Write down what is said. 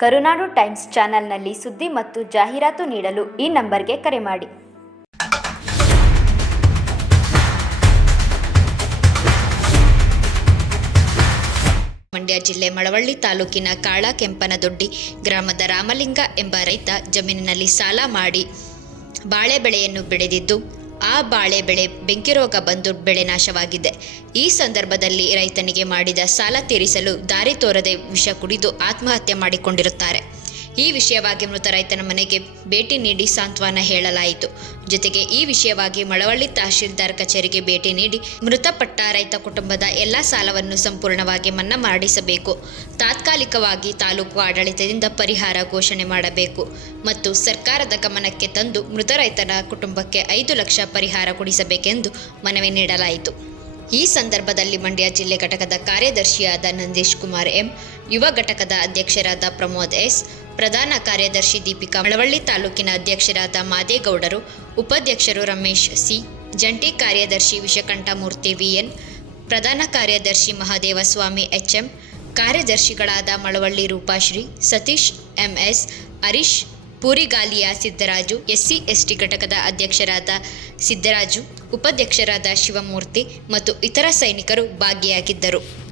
ಕರುನಾಡು times ಚಾನೆಲ್ನಲ್ಲಿ ಸುದ್ದಿ ಮತ್ತು ಜಾಹೀರಾತು ನೀಡಲು ಈ ನಂಬರ್ಗೆ ಕರೆ ಮಾಡಿ. ಮಂಡ್ಯ ಜಿಲ್ಲೆ ಮಳವಳ್ಳಿ ತಾಲೂಕಿನ ಕಾಳಕೆಂಪನದೊಡ್ಡಿ ಗ್ರಾಮದ ರಾಮಲಿಂಗ ಎಂಬ ರೈತ ಜಮೀನಿನಲ್ಲಿ ಸಾಲ ಮಾಡಿ ಬಾಳೆ ಬೆಳೆಯನ್ನು ಬೆಳೆದಿದ್ದು ಆ ಬಾಳೆ ಬೆಳೆ ಬೆಂಕಿ ರೋಗ ಬಂದು ಬೆಳೆ ನಾಶವಾಗಿದೆ. ಈ ಸಂದರ್ಭದಲ್ಲಿ ರೈತನಿಗೆ ಮಾಡಿದ ಸಾಲ ತೀರಿಸಲು ದಾರಿ ತೋರದೆ ವಿಷ ಕುಡಿದು ಆತ್ಮಹತ್ಯೆ ಮಾಡಿಕೊಂಡಿರುತ್ತಾರೆ. ಈ ವಿಷಯವಾಗಿ ಮೃತ ರೈತನ ಮನೆಗೆ ಭೇಟಿ ನೀಡಿ ಸಾಂತ್ವನ ಹೇಳಲಾಯಿತು. ಜೊತೆಗೆ ಈ ವಿಷಯವಾಗಿ ಮಳವಳ್ಳಿ ತಹಶೀಲ್ದಾರ್ ಕಚೇರಿಗೆ ಭೇಟಿ ನೀಡಿ ಮೃತಪಟ್ಟ ರೈತ ಕುಟುಂಬದ ಎಲ್ಲ ಸಾಲವನ್ನು ಸಂಪೂರ್ಣವಾಗಿ ಮನ್ನಾ ಮಾಡಿಸಬೇಕು. ತಾತ್ಕಾಲಿಕವಾಗಿ ತಾಲೂಕು ಆಡಳಿತದಿಂದ ಪರಿಹಾರ ಘೋಷಣೆ ಮಾಡಬೇಕು. ಮತ್ತು ಸರ್ಕಾರದ ಗಮನಕ್ಕೆ ತಂದು ಮೃತ ರೈತನ ಕುಟುಂಬಕ್ಕೆ ಐದು ಲಕ್ಷ ಪರಿಹಾರ ಕೊಡಿಸಬೇಕೆಂದು ಮನವಿ ನೀಡಲಾಯಿತು. ಈ ಸಂದರ್ಭದಲ್ಲಿ ಮಂಡ್ಯ ಜಿಲ್ಲೆ ಘಟಕದ ಕಾರ್ಯದರ್ಶಿಯಾದ ನಂದೀಶ್ ಕುಮಾರ್ ಎಂ, ಯುವ ಘಟಕದ ಅಧ್ಯಕ್ಷರಾದ ಪ್ರಮೋದ್ ಎಸ್ ಪ್ರಧಾನ ಕಾರ್ಯದರ್ಶಿ ದೀಪಿಕಾ ಮಳವಳ್ಳಿ ತಾಲೂಕಿನ ಅಧ್ಯಕ್ಷರಾದ ಮಾದೇಗೌಡರು, ಉಪಾಧ್ಯಕ್ಷರು ರಮೇಶ್ ಸಿ, ಜಂಟಿ ಕಾರ್ಯದರ್ಶಿ ವಿಷಕಂಠಮೂರ್ತಿ ವಿಎನ್, ಪ್ರಧಾನ ಕಾರ್ಯದರ್ಶಿ ಮಹಾದೇವಸ್ವಾಮಿ ಎಚ್ಎಂ, ಕಾರ್ಯದರ್ಶಿಗಳಾದ ಮಳವಳ್ಳಿ ರೂಪಾಶ್ರೀ, ಸತೀಶ್ ಎಂಎಸ್, ಹರೀಶ್, ಪೂರಿಗಾಲಿಯ ಸಿದ್ದರಾಜು, ಎಸ್ಸಿ ಎಸ್ಟಿ ಘಟಕದ ಅಧ್ಯಕ್ಷರಾದ ಸಿದ್ದರಾಜು, ಉಪಾಧ್ಯಕ್ಷರಾದ ಶಿವಮೂರ್ತಿ ಮತ್ತು ಇತರ ಸೈನಿಕರು ಭಾಗಿಯಾಗಿದ್ದರು.